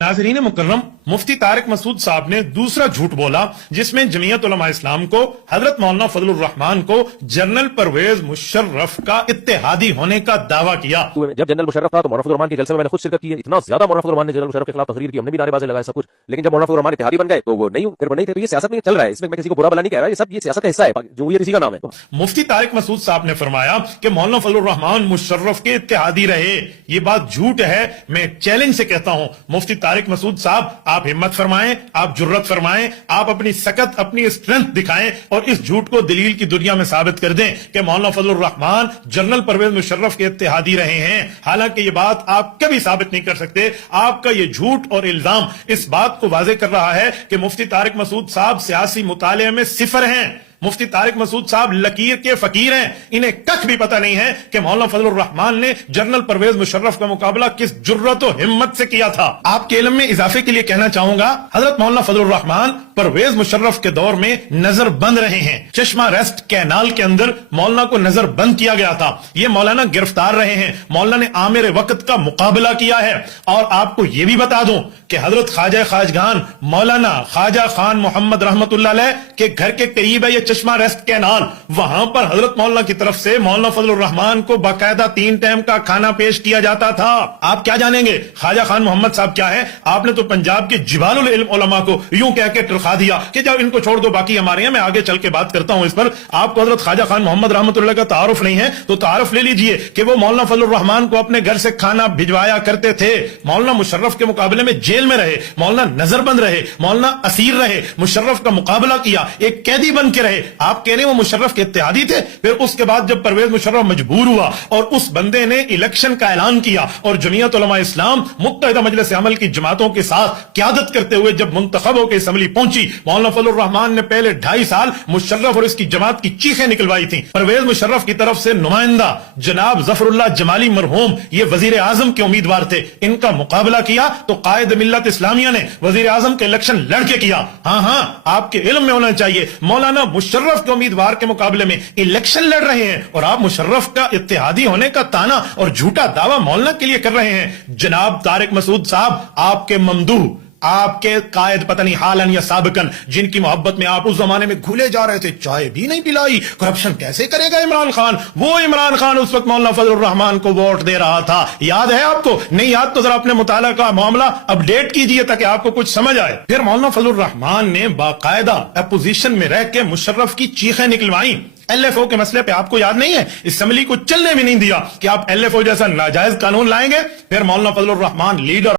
नाज़रीन मुकर्रम, मुफ्ती तारिक मसूद साहब ने दूसरा झूठ बोला जिसमें जमीयत उलमा इस्लाम को हजरत मौलाना फजलुर रहमान को जनरल परवेज मुशर्रफ का इत्तेहादी होने का दावा किया। जब जनरल मुशर्रफ था तो मौलाना फजलुर रहमान के जलसे में मैंने खुद शिरकत की है। इतना ज्यादा मौलाना फजलुर रहमान ने जनरल मुशर्रफ के खिलाफ तकरीर की, हमने भी नारेबाजी लगाए सब कुछ। लेकिन जब मौलाना फजलुर रहमान इत्तेहादी बन गए तो वो नहीं थे। तो ये सियासत में चल रहा है, इसमें मैं किसी को बुरा भला नहीं कह रहा, ये सब ये सियासत का हिस्सा है, जमहूरियत इसी का नाम है। मुफ्ती तारिक मसूद साहब ने फरमाया कि मौलाना फजलुर रहमान मुशर्रफ के इत्तेहादी रहे, ये बात झूठ है। मैं चैलेंज से कहता हूं मुफ्ती तारिक मसूद साहब, आप हिम्मत फरमाएं, आप जुर्रत फरमाएं, आप अपनी सकत, अपनी स्ट्रेंथ दिखाएं और इस झूठ को दलील की दुनिया में साबित कर दें कि मौलाना फजलुर रहमान जनरल परवेज मुशर्रफ के इत्तेहादी रहे हैं। हालांकि ये बात आप कभी साबित नहीं कर सकते। आपका ये झूठ और इल्जाम इस बात को वाज़ेह कर रहा है कि मुफ्ती तारिक मसूद साहब सियासी मुताले में सिफर हैं। मुफ्ती तारिक मसूद साहब लकीर के फकीर हैं, इन्हें कख भी पता नहीं है कि मौलाना फजलुर रहमान ने जनरल परवेज मुशर्रफ का मुकाबला किस जुर्रत और हिम्मत से किया था। आपके इल्म में इजाफे के लिए कहना चाहूंगा, हजरत मौलाना फजलुर रहमान परवेज मुशर्रफ के दौर में नजर बंद रहे हैं। चश्मा रेस्ट कैनाल के अंदर मौलाना को नजर बंद किया गया था, ये मौलाना गिरफ्तार रहे हैं। मौलाना ने आमिर वक्त का मुकाबला किया है। और आपको ये भी बता दूं कि हजरत ख्वाजा खाजगान मौलाना ख्वाजा खान मोहम्मद रहमतुल्लाह अलैह के घर के करीब है ये चश्मा रेस्ट कैनाल। वहां पर हजरत मौलाना की तरफ से मौलाना फजलुर रहमान को बाकायदा 3 टाइम का खाना पेश किया जाता था। आप क्या जानेंगे ख्वाजा खान मोहम्मद साहब क्या है? आपने तो पंजाब के जिबालुल इल्म उलमा को यूं कह के टरखा दिया कि जब इनको छोड़ दो बाकी हमारे हैं। मैं आगे चल के बात करता हूं इस पर। आपको हजरत ख्वाजा खान मोहम्मद रहमतुल्लाह का तारुफ नहीं है तो तारुफ ले लीजिए कि वो मौलाना फजलुर रहमान को अपने घर से खाना भिजवाया करते थे। मौलाना मुशर्रफ के मुकाबले में जेल में रहे, मौलाना नजरबंद रहे, मौलाना असीर रहे, मुशर्रफ का मुकाबला किया, एक कैदी बन के रहे। आप कह रहे हैं वो मुशर्रफ के इत्तेहादी थे। फिर उसके बाद जब परवेज मुशर्रफ मजबूर हुआ और उस बंदे ने इलेक्शन का ऐलान किया और जमीयत उलमा इस्लाम मुत्तहिदा मजलिस अमल की जमातों के साथ क़यादत करते हुए जब मुंतखब होकर असम्बली पहुंची, मौलाना फजलुर रहमान ने पहले 2.5 साल मुशर्रफ और इसकी जमात की चीखें निकलवाई थी। परवेज मुशर्रफ की तरफ से नुमाइंदा जनाब जफरुल्लाह जमाली मरहूम, ये वजीर आजम के उम्मीदवार थे, इनका मुकाबला किया तो कायद मिल्लत इस्लामिया ने वजीर आजम के इलेक्शन लड़के किया। हाँ, आपके इल्म में होना चाहिए मौलाना मुशर्रफ के उम्मीदवार के मुकाबले में इलेक्शन लड़ रहे हैं और आप मुशर्रफ का इत्तेहादी होने का ताना और झूठा दावा मौलाना के लिए कर रहे हैं। जनाब तारिक मसूद साहब, आपके ममदूह, आपके कायद पता नहीं हालन या साबकन, जिनकी मोहब्बत में आप उस जमाने में घुले जा रहे थे, चाय भी नहीं पिलाई, करप्शन कैसे करेगा इमरान खान। वो इमरान खान उस वक्त मौलाना फजलुर रहमान को वोट दे रहा था। याद है आपको? नहीं याद तो जरा अपने मुताला का मामला अपडेट कीजिए ताकि आपको कुछ समझ आए। फिर मौलाना फजलुर रहमान ने बाकायदा अपोजिशन में रह के मुशर्रफ की चीखें निकलवाई। LFO के मसले पे आपको याद नहीं है? असम्बली को चलने भी नहीं दिया कि आप LFO जैसा नाजायज कानून लाएंगे। फिर मौलाना फजलुर रहमान लीडर